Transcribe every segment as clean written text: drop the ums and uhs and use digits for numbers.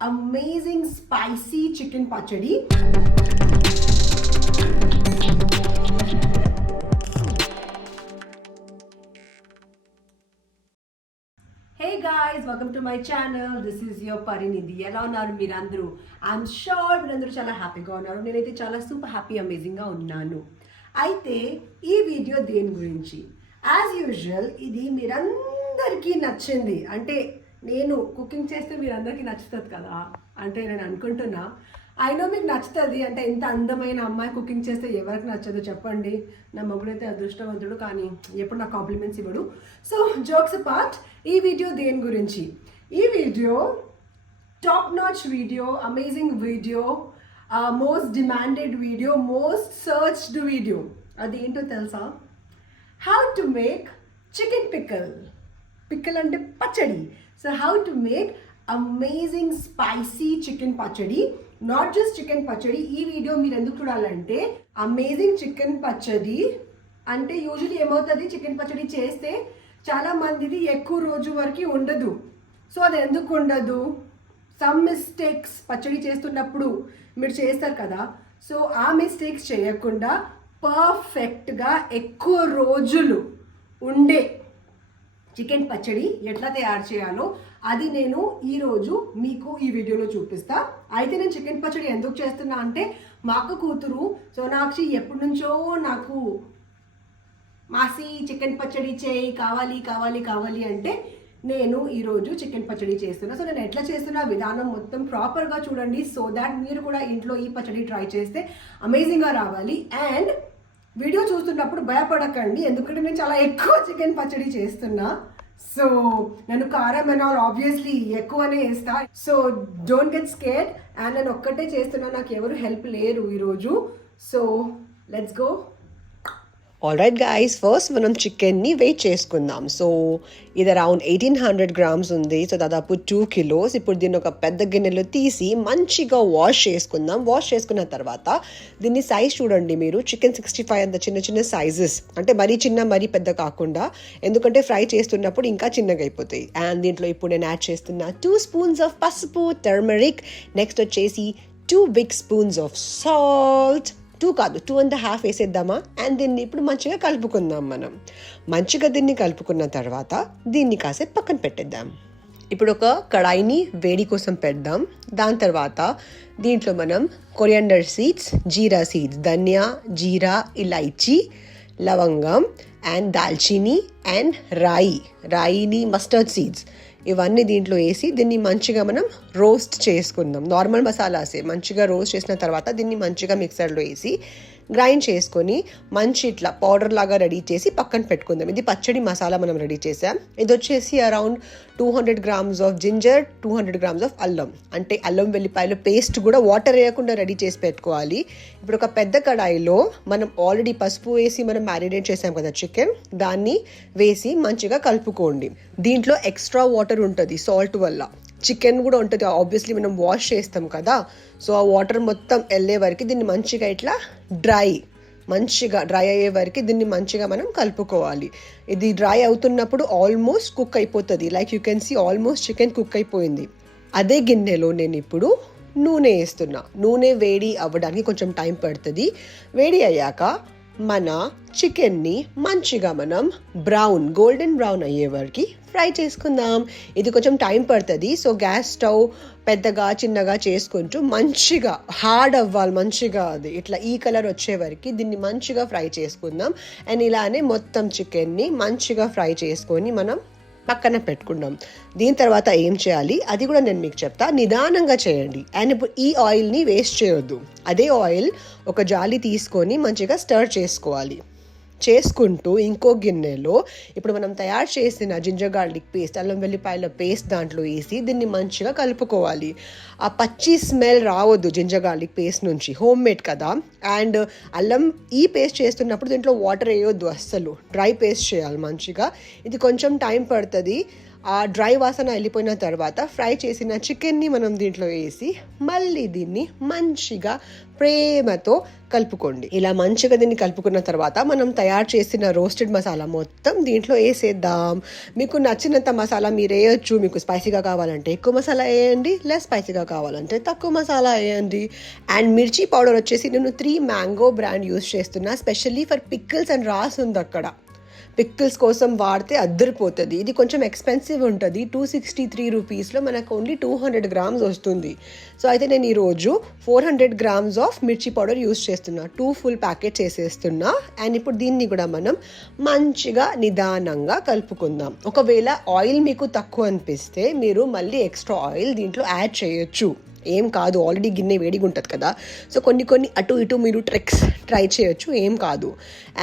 amazing spicy chicken pachadi. Hey guys, welcome to my channel. This is your Parinidhi. ఎలా ఉన్నారు మీరందరూ? I'm sure మీరందరూ చాలా హ్యాపీగా ఉన్నారు. నేనైతే చాలా సూపర్ హ్యాపీ అమేజింగ్గా ఉన్నాను. అయితే ఈ వీడియో దేని గురించి? యాజ్ యూజువల్ ఇది మీరందరికీ నచ్చింది. అంటే నేను కుకింగ్ చేస్తే మీరందరికీ నచ్చుతుంది కదా, అంటే నేను అనుకుంటున్నా. అయినా మీకు నచ్చుతుంది. అంటే ఇంత అందమైన అమ్మాయి కుకింగ్ చేస్తే ఎవరికి నచ్చదు చెప్పండి. నా మొగుడైతే అదృష్టవంతుడు, కానీ ఎప్పుడు నాకు కాంప్లిమెంట్స్ ఇవ్వడు. సో జోక్స్ అపార్ట్, ఈ వీడియో దేని గురించి? ఈ video top notch video, amazing video, most demanded video, most searched video. అదేంటో తెలుసా? How to make chicken pickle. Pickle అంటే పచ్చడి. So how to make amazing spicy chicken పచ్చడి. Not just chicken pachadi. ఈ వీడియో మీరు ఎందుకు చూడాలంటే, అమేజింగ్ చికెన్ పచ్చడి అంటే యూజువల్లీ ఏమవుతుంది, చికెన్ పచ్చడి చేస్తే చాలా మందిది ఎక్కువ రోజు వరకు ఉండదు. సో అది ఎందుకు ఉండదు? సమ్ మిస్టేక్స్ పచ్చడి చేస్తున్నప్పుడు మీరు చేస్తారు కదా. సో ఆ మిస్టేక్స్ చేయకుండా పర్ఫెక్ట్గా ఎక్కువ రోజులు ఉండే చికెన్ పచ్చడి ఎట్లా తయారు చేయాలో అది నేను ఈరోజు మీకు ఈ వీడియోలో చూపిస్తా. అయితే నేను చికెన్ పచ్చడి ఎందుకు చేస్తున్నా అంటే, మా అక్క కూతురు సోనాక్షి ఎప్పటి నుంచో నాకు మాసి చికెన్ పచ్చడి చేయి, కావాలి కావాలి కావాలి అంటే నేను ఈరోజు చికెన్ పచ్చడి చేస్తున్నా. సో నేను ఎట్లా చేస్తున్నా విధానం మొత్తం ప్రాపర్గా చూడండి, సో దాట్ మీరు కూడా ఇంట్లో ఈ పచ్చడి ట్రై చేస్తే అమేజింగ్గా రావాలి. అండ్ వీడియో చూస్తున్నప్పుడు భయపడకండి, ఎందుకంటే నేను చాలా ఎక్కువ చికెన్ పచ్చడి చేస్తున్నా. సో నేను కారం అండ్ ఆల్ ఆబ్వియస్లీ ఎక్కువనే వేస్తా. So don't get scared. And నేను ఒక్కటే చేస్తున్నా, నాకు ఎవరు హెల్ప్ లేరు ఈరోజు. So let's go. Alright guys, first మనం చికెన్ని వెయిట్ చేసుకుందాం. సో ఇది అరౌండ్ 1800 grams ఉంది. సో దాదాపు 2 kilos. ఇప్పుడు దీన్ని ఒక పెద్ద గిన్నెలో తీసి మంచిగా వాష్ చేసుకుందాం. వాష్ చేసుకున్న తర్వాత దీన్ని సైజ్ చూడండి మీరు. చికెన్ 65 అంత చిన్న చిన్న సైజెస్, అంటే మరీ చిన్న మరీ పెద్ద కాకుండా, ఎందుకంటే ఫ్రై చేస్తున్నప్పుడు ఇంకా చిన్నగా అయిపోతాయి. అండ్ దీంట్లో ఇప్పుడు నేను యాడ్ చేస్తున్నా 2 spoons ఆఫ్ పసుపు, టర్మరిక్. నెక్స్ట్ వచ్చేసి 2 big spoons ఆఫ్ సాల్ట్. 2 కాదు, 2.5 వేసేద్దామా. అండ్ దీన్ని ఇప్పుడు మంచిగా కలుపుకుందాం. మనం మంచిగా దీన్ని కలుపుకున్న తర్వాత దీన్ని కాసేపు పక్కన పెట్టేద్దాం. ఇప్పుడు ఒక కడాయిని వేడి కోసం పెడదాం. దాని తర్వాత దీంట్లో మనం కొరియాండర్ సీడ్స్, జీరా సీడ్స్, ధనియా, జీరా, ఇలైచి, లవంగం అండ్ దాల్చీని అండ్ రాయిని, మస్టర్డ్ సీడ్స్, ఇవన్నీ దీంట్లో వేసి దీన్ని మంచిగా మనం రోస్ట్ చేసుకుందాం. నార్మల్ మసాలాసే మంచిగా రోస్ట్ చేసిన తర్వాత దీన్ని మంచిగా మిక్సర్లో వేసి గ్రైండ్ చేసుకొని మంచి ఇట్లా పౌడర్ లాగా రెడీ చేసి పక్కన పెట్టుకుందాం. ఇది పచ్చడి మసాలా మనం రెడీ చేసాం. ఇది వచ్చేసి around 200 grams of ginger, 200 grams of అల్లం, అంటే అల్లం వెల్లిపాయలు పేస్ట్ కూడా వాటర్ వేయకుండా రెడీ చేసి పెట్టుకోవాలి. ఇప్పుడు ఒక పెద్ద కడాయిలో మనం ఆల్రెడీ పసుపు వేసి మనం మ్యారినేట్ చేసాం కదా చికెన్, దాన్ని వేసి మంచిగా కలుపుకోండి. దీంట్లో ఎక్స్ట్రా వాటర్ ఉంటుంది సాల్ట్ వల్ల. చికెన్ కూడా ఉంటుంది ఆబ్వియస్లీ, మనం వాష్ చేస్తాం కదా. సో ఆ వాటర్ మొత్తం వెళ్ళే వరకు దీన్ని మంచిగా ఇట్లా మంచిగా డ్రై అయ్యే వరకు దీన్ని మంచిగా మనం కలుపుకోవాలి. ఇది డ్రై అవుతున్నప్పుడు ఆల్మోస్ట్ కుక్ అయిపోతుంది. Like you can see almost chicken cook అయిపోయింది. అదే గిన్నెలో నేను ఇప్పుడు నూనె వేస్తున్నా. నూనె వేడి అవ్వడానికి కొంచెం టైం పడుతుంది. వేడి అయ్యాక మన చికెన్ని మంచిగా మనం గోల్డెన్ బ్రౌన్ అయ్యే వరకు ఫ్రై చేసుకుందాం. ఇది కొంచెం టైం పడుతుంది. సో గ్యాస్ స్టవ్ పెద్దగా చిన్నగా చేసుకుంటూ మంచిగా హార్డ్ అవ్వాలి. మంచిగా అది ఇట్లా ఈ కలర్ వచ్చే వరకు దీన్ని మంచిగా ఫ్రై చేసుకుందాం. అండ్ ఇలానే మొత్తం చికెన్ని మంచిగా ఫ్రై చేసుకొని మనం పక్కన పెట్టుకుందాం. దీని తర్వాత ఏం చేయాలి అది కూడా నేను మీకు చెప్తా. నిదానంగా చేయండి. అండ్ ఇప్పుడు ఈ ఆయిల్ని వేస్ట్ చేయొద్దు. అదే ఆయిల్ ఒక జాలి తీసుకొని మంచిగా స్టర్ చేసుకుంటూ ఇంకో గిన్నెలో ఇప్పుడు మనం తయారు చేసిన జింజర్ గార్లిక్ పేస్ట్, అల్లం వెల్లిపాయల పేస్ట్ దాంట్లో వేసి దీన్ని మంచిగా కలుపుకోవాలి. ఆ పచ్చి స్మెల్ రావద్దు జింజర్ గార్లిక్ పేస్ట్ నుంచి, హోమ్ మేడ్ కదా. అండ్ అల్లం ఈ పేస్ట్ చేస్తున్నప్పుడు దీంట్లో వాటర్ వేయొద్దు అస్సలు, డ్రై పేస్ట్ చేయాలి మంచిగా. ఇది కొంచెం టైం పడుతుంది. ఆ డ్రై వాసన వెళ్ళిపోయిన తర్వాత ఫ్రై చేసిన చికెన్ని మనం దీంట్లో వేసి మళ్ళీ దీన్ని మంచిగా ప్రేమతో కలుపుకోండి. ఇలా మంచిగా దీన్ని కలుపుకున్న తర్వాత మనం తయారు చేసిన రోస్టెడ్ మసాలా మొత్తం దీంట్లో వేసేద్దాం. మీకు నచ్చినంత మసాలా మీరు వేయొచ్చు. మీకు స్పైసీగా కావాలంటే ఎక్కువ మసాలా వేయండి, లెస్ స్పైసీగా కావాలంటే తక్కువ మసాలా వేయండి. అండ్ మిర్చి పౌడర్ వచ్చేసి నేను 3 మ్యాంగో బ్రాండ్ యూస్ చేస్తున్నా. స్పెషల్లీ ఫర్ పిక్కిల్స్ అని రాసి ఉంది అక్కడ. పిక్కిల్స్ కోసం వాడితే అద్దరిపోతుంది. ఇది కొంచెం ఎక్స్పెన్సివ్ ఉంటుంది. 263 రూపీస్లో మనకు ఓన్లీ 200 గ్రామ్స్ వస్తుంది. సో అయితే నేను ఈరోజు 400 గ్రామ్స్ ఆఫ్ మిర్చి పౌడర్ యూస్ చేస్తున్నా. 2 ఫుల్ ప్యాకెట్స్ వేసేస్తున్నా. అండ్ ఇప్పుడు దీన్ని కూడా మనం మంచిగా నిదానంగా కలుపుకుందాం. ఒకవేళ ఆయిల్ మీకు తక్కువ అనిపిస్తే మీరు మళ్ళీ ఎక్స్ట్రా ఆయిల్ దీంట్లో యాడ్ చేయొచ్చు. ఏం కాదు, ఆల్రెడీ గిన్నె వేడిగా ఉంటుంది కదా. సో కొన్ని అటు ఇటు మీరు ట్రిక్స్ ట్రై చేయొచ్చు, ఏం కాదు.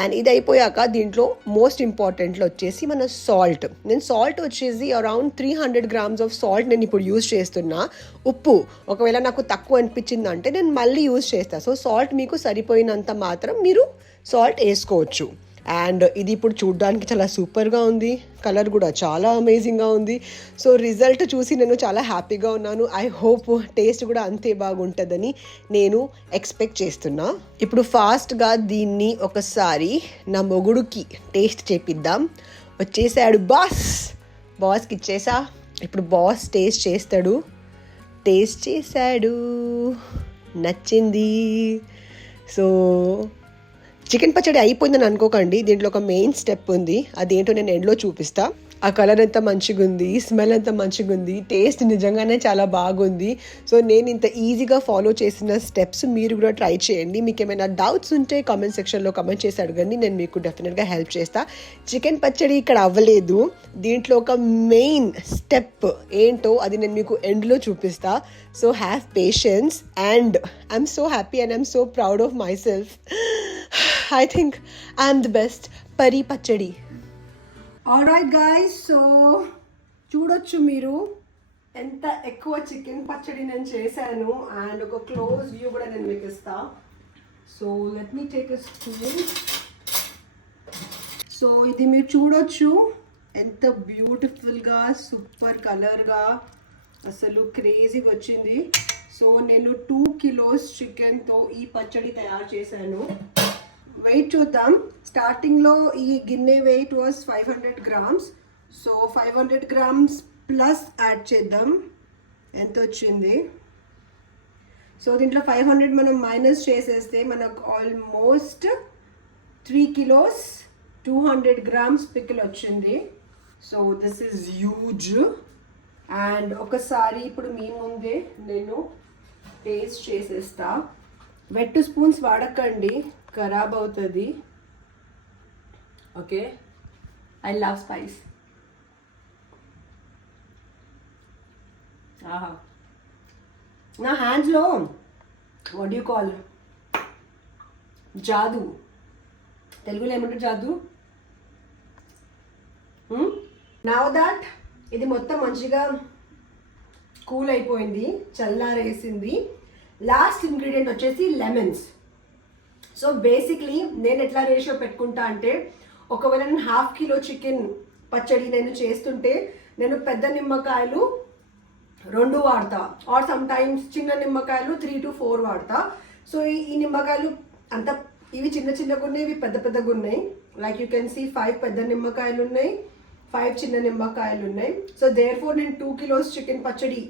అండ్ ఇది అయిపోయాక దీంట్లో మోస్ట్ ఇంపార్టెంట్లో వచ్చేసి మన సాల్ట్. నేను సాల్ట్ వచ్చేసి అరౌండ్ 300 గ్రామ్స్ ఆఫ్ సాల్ట్ నేను ఇప్పుడు యూజ్ చేస్తున్నా. ఉప్పు ఒకవేళ నాకు తక్కువ అనిపించిందంటే నేను మళ్ళీ యూజ్ చేస్తాను. సో సాల్ట్ మీకు సరిపోయినంత మాత్రం మీరు సాల్ట్ వేసుకోవచ్చు. అండ్ ఇది ఇప్పుడు చూడడానికి చాలా సూపర్గా ఉంది. కలర్ కూడా చాలా అమేజింగ్గా ఉంది. సో రిజల్ట్ చూసి నేను చాలా హ్యాపీగా ఉన్నాను. ఐ హోప్ టేస్ట్ కూడా అంతే బాగుంటుందని నేను ఎక్స్పెక్ట్ చేస్తున్నా. ఇప్పుడు ఫాస్ట్గా దీన్ని ఒకసారి నా మొగుడుకి టేస్ట్ చేపిద్దాం. వచ్చేసాడు బాస్కి ఇచ్చేసా. ఇప్పుడు బాస్ టేస్ట్ చేస్తాడు. టేస్ట్ చేశాడు, నచ్చింది. సో చికెన్ పచ్చడి అయిపోయిందని అనుకోకండి. దీంట్లో ఒక మెయిన్ స్టెప్ ఉంది. అదేంటో నేను ఎండ్లో చూపిస్తా. ఆ కలర్ ఎంత మంచిగా ఉంది, స్మెల్ ఎంత మంచిగా ఉంది, టేస్ట్ నిజంగానే చాలా బాగుంది. సో నేను ఇంత ఈజీగా ఫాలో చేసిన స్టెప్స్ మీరు కూడా ట్రై చేయండి. మీకు ఏమైనా డౌట్స్ ఉంటే కామెంట్ సెక్షన్లో కామెంట్ చేసి అడగండి, నేను మీకు డెఫినెట్గా హెల్ప్ చేస్తా. చికెన్ పచ్చడి ఇక్కడ అవ్వలేదు. దీంట్లో ఒక మెయిన్ స్టెప్ ఏంటో అది నేను మీకు ఎండ్లో చూపిస్తా. So have patience. And I'm so happy and I'm so proud of my self. I think I'm the best. పరి పచ్చడి. ఆల్రైట్ గైస్, సో చూడొచ్చు మీరు ఎంత ఎక్కువ చికెన్ పచ్చడి నేను చేశాను. అండ్ ఒక క్లోజ్ వ్యూ కూడా నేను మీకు ఇస్తా. So let me take a spoon. So ఇది మీరు చూడొచ్చు ఎంత బ్యూటిఫుల్గా సూపర్ కలర్గా అసలు క్రేజీగా వచ్చింది. సో నేను 2 కిలోస్ చికెన్తో ఈ పచ్చడి తయారు చేశాను. వెయిట్ చూద్దాం. స్టార్టింగ్లో ఈ గిన్నె weight was 500 grams. So 500 grams plus add చేద్దాం. ఎంత వచ్చింది? సో దీంట్లో 500 మనం మైనస్ చేసేస్తే మనకు ఆల్మోస్ట్ 3 కిలోస్ 200 గ్రామ్స్ పికిల్ వచ్చింది. So this is huge. And ఒకసారి ఇప్పుడు మీ ముందే నేను టేస్ట్ చేసేస్తా. వెట్ స్పూన్స్ వాడకండి, ఖరాబ్ అవుతుంది. Okay, I love spice. ఆహా, నా హ్యాండ్స్లో వాట్ యూ కాల్ జాదు. తెలుగులో ఏమంటారు జాదు? నౌ దట్ ఇది మొత్తం మంచిగా కూల్ అయిపోయింది, చల్లారేసింది. లాస్ట్ ఇంగ్రీడియంట్ వచ్చేసి లెమన్స్. సో బేసిక్లీ నేను ఎట్లా రేషియో పెట్టుకుంటా అంటే, ఒకవేళ నేను 1/2 కిలో చికెన్ పచ్చడి నేను చేస్తుంటే నేను పెద్ద నిమ్మకాయలు 2 వాడతా, ఆర్ సమ్ టైమ్స్ చిన్న నిమ్మకాయలు 3 to 4 వాడతా. సో ఈ నిమ్మకాయలు అంత ఇవి చిన్న చిన్నగా ఉన్నాయి, ఇవి పెద్ద పెద్దగా ఉన్నాయి. లైక్ యూ కెన్ సీ 5 పెద్ద నిమ్మకాయలు ఉన్నాయి, 5 చిన్న నిమ్మకాయలు ఉన్నాయి. సో దేర్ ఫోర్ నేను 2 కిలోస్ చికెన్ పచ్చడి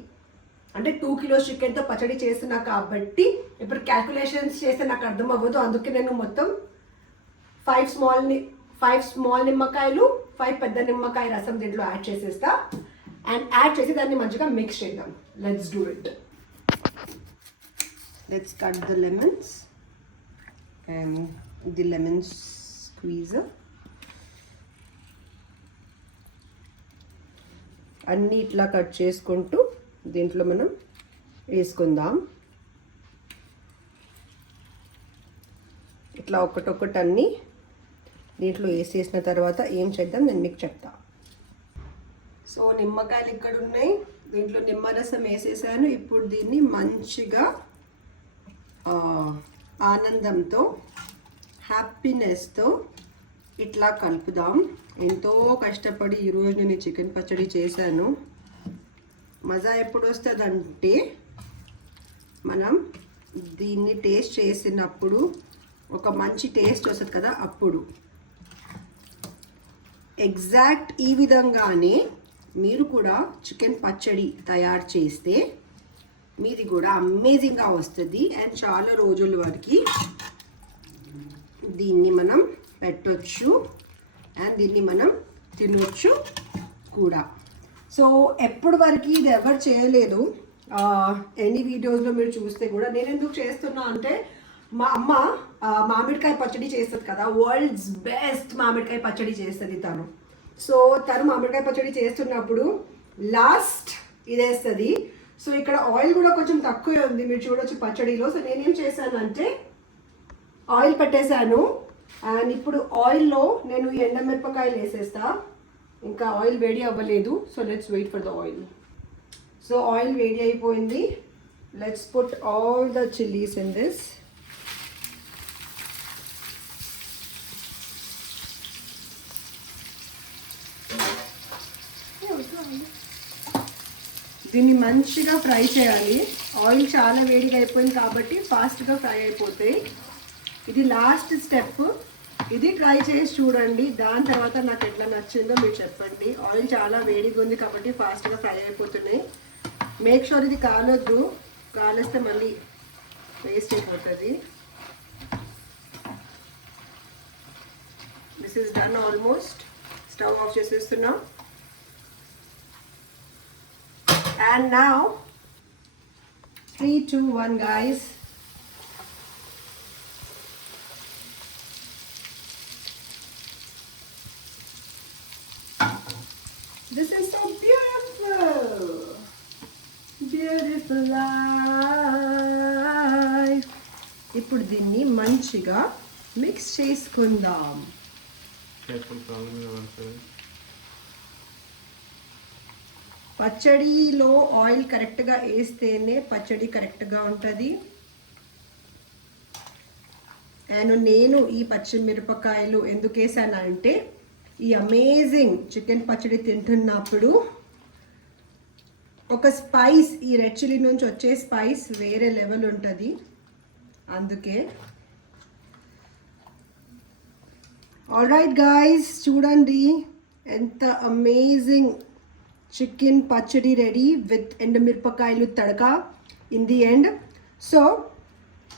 అంటే 2 కిలోస్ చికెన్తో పచ్చడి చేస్తున్నా కాబట్టి ఇప్పుడు క్యాల్కులేషన్స్ చేస్తే నాకు అర్థం అవ్వదు. అందుకే నేను మొత్తం 5 స్మాల్ నిమ్మకాయలు 5 పెద్ద నిమ్మకాయ రసం దీంట్లో యాడ్ చేసేస్తా. అండ్ యాడ్ చేసి దాన్ని మంచిగా మిక్స్ చేద్దాం. Let's do it. Let's cut the lemons and the lemon squeezer. అన్నీ ఇట్లా కట్ చేసుకుంటూ దీంట్లో మనం వేసుకుందాం. ఇట్లా ఒకటొకటి అన్నీ దీంట్లో వేసేసిన తర్వాత ఏం చేద్దాం నేను మీకు చెప్తా. సో నిమ్మకాయలు ఇక్కడ ఉన్నాయి, దీంట్లో నిమ్మరసం వేసేసాను. ఇప్పుడు దీన్ని మంచిగా ఆనందంతో హ్యాపీనెస్తో ఇట్లా కలుపుదాం. ఎంతో కష్టపడి ఈరోజు నేను చికెన్ పచ్చడి చేశాను. మజా ఎప్పుడు వస్తుందంటే మనం దీన్ని టేస్ట్ చేసినప్పుడు, ఒక మంచి టేస్ట్ వస్తుంది కదా అప్పుడు. ఎగ్జాక్ట్ ఈ విధంగానే మీరు కూడా చికెన్ పచ్చడి తయారు చేస్తే మీది కూడా అమేజింగ్గా వస్తుంది. అండ్ చాలా రోజుల వరకు దీన్ని మనం పెట్టొచ్చు అండ్ దీన్ని మనం తినొచ్చు కూడా. సో ఎప్పటి వరకు ఇది ఎవరు చేయలేదు. ఎన్ని వీడియోస్లో మీరు చూస్తే కూడా నేను ఎందుకు చేస్తున్నా అంటే, మా అమ్మ మామిడికాయ పచ్చడి చేస్తుంది కదా, వరల్డ్స్ బెస్ట్ మామిడికాయ పచ్చడి చేస్తుంది తను. సో తను మామిడికాయ పచ్చడి చేస్తున్నప్పుడు లాస్ట్ ఇదేస్తుంది. సో ఇక్కడ ఆయిల్ కూడా కొంచెం తక్కువే ఉంది, మీరు చూడొచ్చు పచ్చడిలో. సో నేనేం చేశానంటే ఆయిల్ పెట్టేశాను. అండ్ ఇప్పుడు ఆయిల్లో నేను ఎండమిరపకాయలు వేసేస్తా. ఇంకా ఆయిల్ వేడి అవ్వలేదు. So let's wait for the oil. So oil వేడి అయిపోయింది. Let's put all the chillies in this. దీన్ని మంచిగా ఫ్రై చేయాలి. ఆయిల్ చాలా వేడిగా అయిపోయింది కాబట్టి ఫాస్ట్గా ఫ్రై అయిపోతాయి. ఇది లాస్ట్ స్టెప్. ఇది ట్రై చేసి చూడండి. దాని తర్వాత నాకు ఎట్లా నచ్చిందో మీరు చెప్పండి. ఆయిల్ చాలా వేడిగా ఉంది కాబట్టి ఫాస్ట్గా ఫ్రై అయిపోతున్నాయి. మేక్ షూర్ ఇది కాలొద్దు, కాలేస్తే మళ్ళీ వేస్ట్ అయిపోతుంది. This is done almost. Stove off చేసేస్తున్నాం. And now 3, 2, 1 guys. This is so beautiful. Beautiful life. ఇప్పుడు దీన్ని మంచిగా మిక్స్ చేసుకుందాం. పచ్చడిలో ఆయిల్ కరెక్ట్గా వేస్తేనే పచ్చడి కరెక్ట్గా ఉంటుంది. అండ్ నేను ఈ పచ్చిమిరపకాయలు ఎందుకు వేసానంటే, ఈ అమేజింగ్ చికెన్ పచ్చడి తింటున్నప్పుడు ఒక స్పైస్, ఈ రెడ్ చిల్లీ నుంచి వచ్చే స్పైస్ వేరే లెవెల్ ఉంటుంది. అందుకే. ఆల్రైట్ గాయ్స్, చూడండి ఎంత అమేజింగ్ చికెన్ పచ్చడి రెడీ విత్ ఎండుమిరపకాయలు తడక ఇన్ ది ఎండ్. సో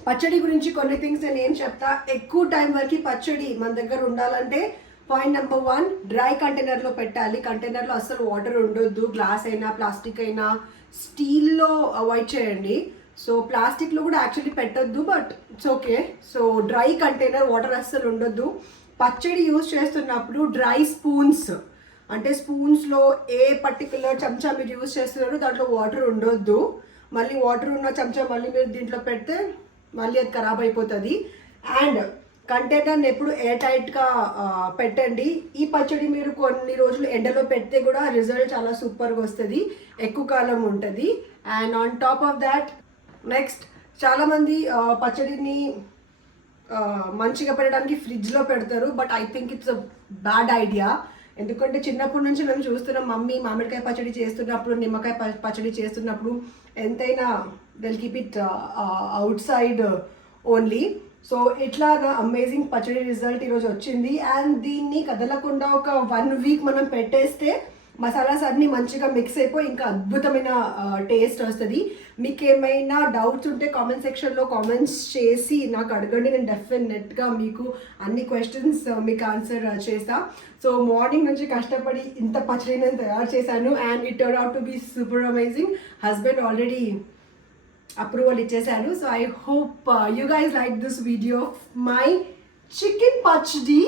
పచ్చడి గురించి కొన్ని థింగ్స్ నేను ఏం చెప్తా. ఎక్కువ టైం వరకు పచ్చడి మన దగ్గర ఉండాలంటే పాయింట్ నెంబర్ 1, డ్రై కంటైనర్లో పెట్టాలి. కంటైనర్లో అస్సలు వాటర్ ఉండొద్దు. గ్లాస్ అయినా ప్లాస్టిక్ అయినా స్టీల్లో అవాయిడ్ చేయండి. సో ప్లాస్టిక్లో కూడా యాక్చువల్లీ పెట్టొద్దు, but it's okay. So dry container, water అస్సలు ఉండొద్దు. పచ్చడి యూజ్ చేస్తున్నప్పుడు డ్రై స్పూన్స్, అంటే స్పూన్స్లో ఏ పర్టికులర్ చెంచా మీరు యూజ్ చేస్తున్నారో దాంట్లో వాటర్ ఉండొద్దు. మళ్ళీ వాటర్ ఉన్న చెంచా మళ్ళీ మీరు దీంట్లో పెడితే మళ్ళీ అది ఖరాబ్ అయిపోతుంది. అండ్ కంటైనర్ని ఎప్పుడు ఎయిర్ టైట్గా పెట్టండి. ఈ పచ్చడి మీరు కొన్ని రోజులు ఎండలో పెడితే కూడా రిజల్ట్ చాలా సూపర్గా వస్తుంది, ఎక్కువ కాలం ఉంటుంది. And on top of that, next చాలామంది పచ్చడిని మంచిగా పెట్టడానికి ఫ్రిడ్జ్లో పెడతారు, but I think it's a bad idea. ఎందుకంటే చిన్నప్పటి నుంచి మేము చూస్తున్నాం, మమ్మీ మామిడికాయ పచ్చడి చేస్తున్నప్పుడు, నిమ్మకాయ పచ్చడి చేస్తున్నప్పుడు ఎంతైనా they'll keep it outside only. So ఇట్లాగా అమేజింగ్ పచ్చడి రిజల్ట్ ఈరోజు వచ్చింది. అండ్ దీన్ని కదలకుండా ఒక 1 వీక్ మనం పెట్టేస్తే మసాలాస్ అన్నీ మంచిగా మిక్స్ అయిపోయి ఇంకా అద్భుతమైన టేస్ట్ వస్తుంది. మీకు ఏమైనా డౌట్స్ ఉంటే కామెంట్ సెక్షన్లో కామెంట్స్ చేసి నాకు అడగండి. నేను డెఫినెట్గా మీకు అన్ని క్వశ్చన్స్ మీకు ఆన్సర్ చేస్తా. సో మార్నింగ్ నుంచి కష్టపడి ఇంత పచ్చడి నేను తయారు చేశాను. And it turn out to be super amazing. Husband already approval ఇచ్చేసాను. So I hope you guys like this video of my chicken pachadi.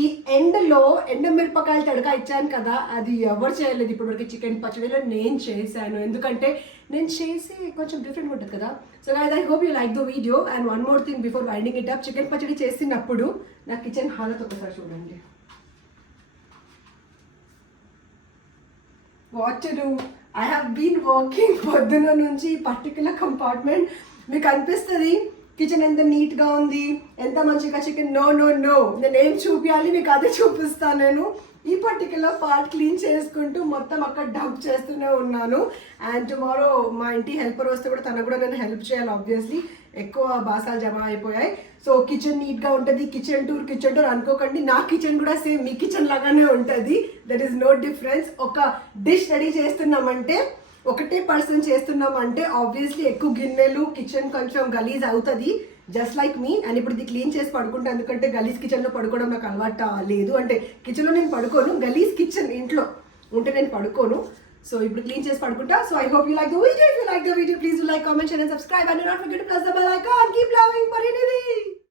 ఈ ఎండలో ఎండమిరపకాయలు తడక ఇచ్చాను కదా, అది ఎవరు చేయలేదు ఇప్పటివరకు చికెన్ పచ్చడిలో. నేను చేశాను, ఎందుకంటే నేను చేసి కొంచెం డిఫరెంట్ ఉంటుంది కదా. So guys, I hope you like the video. And one more thing before winding it up, chicken పచ్చడి చేసినప్పుడు నా కిచెన్ హాలత్ ఒకసారి చూడండి. What to do, I have been working పొద్దున నుంచి. పర్టికులర్ కంపార్ట్మెంట్ మీకు అనిపిస్తుంది కిచెన్ ఎంత నీట్గా ఉంది, ఎంత మంచిగా చికెన్. నో నో నో, నేను ఏం చూపించాలి మీకు అదే చూపిస్తాను. నేను ఈ పర్టికులర్ పార్ట్ క్లీన్ చేసుకుంటూ మొత్తం అక్కడ డంప్ చేస్తూనే ఉన్నాను. అండ్ టుమారో మా ఇంటి హెల్పర్ వస్తే కూడా తనకు కూడా నేను హెల్ప్ చేయాలి. ఆబ్వియస్లీ ఎక్కువ బాసాలు జమ అయిపోయాయి. సో కిచెన్ నీట్గా ఉంటుంది. కిచెన్ టూర్ అనుకోకండి, నా కిచెన్ కూడా సేమ్ మీ కిచెన్ లాగానే ఉంటుంది. That is no difference. ఒక డిష్ రెడీ చేస్తున్నామంటే, ఒకటే పర్సన్ చేస్తున్నామంటే ఆబ్వియస్లీ ఎక్కువ గిన్నెలు, కిచెన్ కొంచెం గలీజ్ అవుతుంది, జస్ట్ లైక్ మీ. అండ్ ఇప్పుడు ఇది క్లీన్ చేసి పడుకుంటే, ఎందుకంటే గలీజ్ కిచెన్లో పడుకోవడం నాకు అలవాటు లేదు. అంటే కిచెన్లో నేను పడుకోను, గలీజ్ కిచెన్ ఇంట్లో ఉంటే నేను పడుకోను. సో ఇప్పుడు క్లీన్ చేసి పడుకుంటా. So I hope you like the video. If you like the video, please do like, comment, share and subscribe. And not forget to press the bell icon. Keep loving పరినిధి.